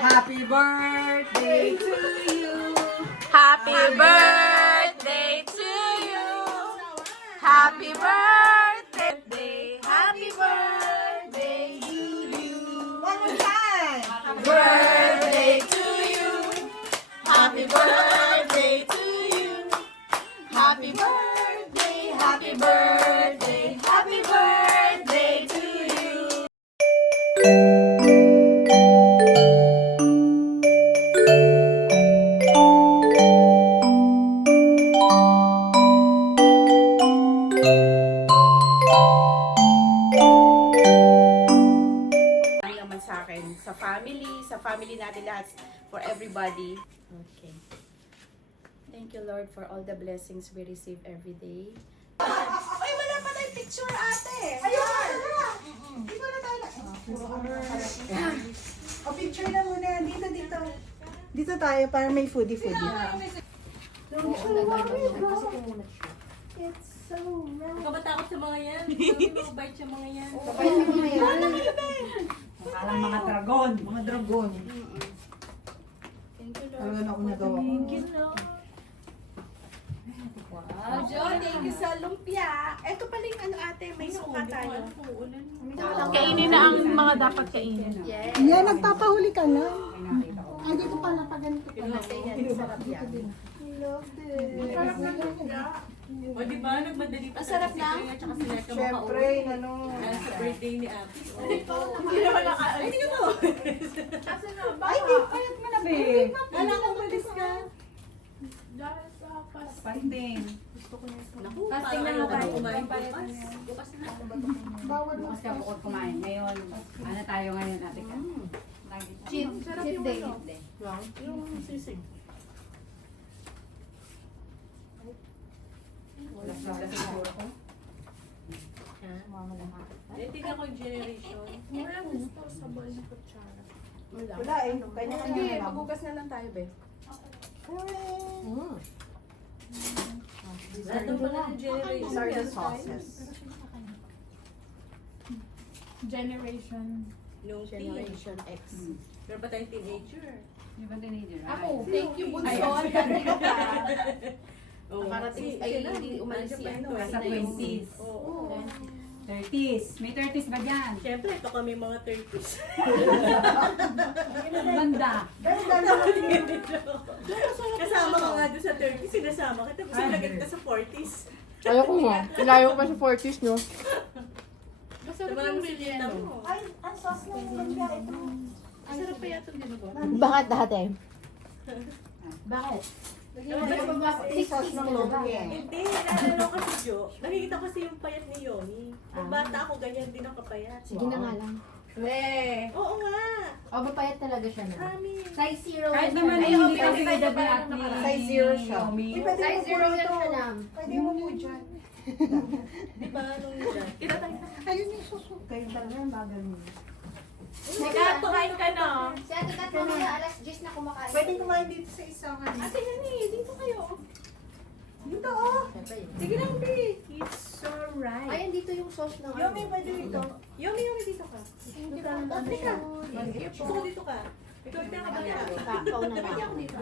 Happy birthday to you. Happy birthday to you. Happy birthday. Happy birthday to you. One more time. Birthday to you. Happy birthday to you. Happy birthday. Happy birthday. Happy birthday to you. Naman sa akin, sa family natin lahat, for everybody. Okay. Thank you, Lord, for all the blessings we receive every day. Ay, wala pa tayong picture, ate. Ayun! Di ba na tayo na? O, picture na muna. Dito, dito. Dito tayo para may foodie-foodie. It's so right. Kabatakot sa mga yan. Mabait sa mga yan. Parang mga dragon. Mga dragon. Thank you, Lord. Talaga na ako nagawa. Wow, Jo, thank you sa lumpia. Ito pala yung ano, ate, may suka tayo. Kainin na ang mga dapat kainin. Yes. Yan, nagpapahuli ka lang. Ah, dito pala, pag ganito pala. Ate, yan, sarap yan. Love this. Sarap ng lumpia. O diba, nagmadali pa Ang sarap na. At saka sila ka Siyempre, ano. sa birthday ni Abby. Hindi naman Ay, hindi ka to. Kasi na, Ay, di, payat mo na, babe. Alam ko malis ka. dahil sa pas. Pasting. Naku, parang ayaw ka nang kumain bukas. Bukas na. Bawal mo. Bukas ka bukod kumain. Ngayon, ano tayo ngayon, ate ka? Cheat day. Yung sisig. Tingnan ko yung generation. Wala gusto sa bowl na kutsara. Wala eh. Kanya-kanya Sige, na lang. magugas na lang tayo, be. Nandun pala yung generation. Sardine sauces. Generation. Nung teen. Generation X. Meron pa tayong teenager. Di ba teenager? Ako, thank you, Bunso. Dati ka. Oh, Nakarating, ay, hindi umalis si ano. Nasa si Naomi. 20s. Oo. 30s. May 30s ba dyan? Siyempre, ito kami mga 30s. Banda. Kasama ka nga doon sa 30s, sinasama kita. Gusto mo lagyan kita sa 40s. Ayaw ko nga. Ilayo ko pa sa 40s, no? Masarap Diba yung ang sinita relleno. mo? Ay, ang sauce ng lumpia ito. Masarap pa yata din ba? Bakit dati? Bakit? Ay, sauce ng lumpia. Hindi, naalala ko kasi Jo. Nakikita ko kasi yung payat ni Yomi. Nung bata ako, ganyan din ang kapayat. Sige na nga lang. Oo nga. Oh, mapayat talaga siya na. Kami. Size 0. Kahit naman Ay, hindi okay, kasi okay, dapat okay, at ni Size 0 siya. Yomi. Uy, pwede Size mo 0 po yan ito. siya na. Pwede mo po dyan. Di ba nung dyan? Ayun yung susunod. Kayo talaga ang bagal mo. Nagkatuhain ka na. Si Ate Kat mamaya alas 10 na kumakain. Pwede kumain dito sa isang ano. Ate Nani, dito kayo. Dito oh. Sige lang, be. It's so right. Ay, andito yung sauce ng Yomi, pwede dito. Yomi, dito ka. Thank you. Ate ka. Gusto ko dito ka. Ikaw, ikaw ka ba? Kakaw na lang. Dito.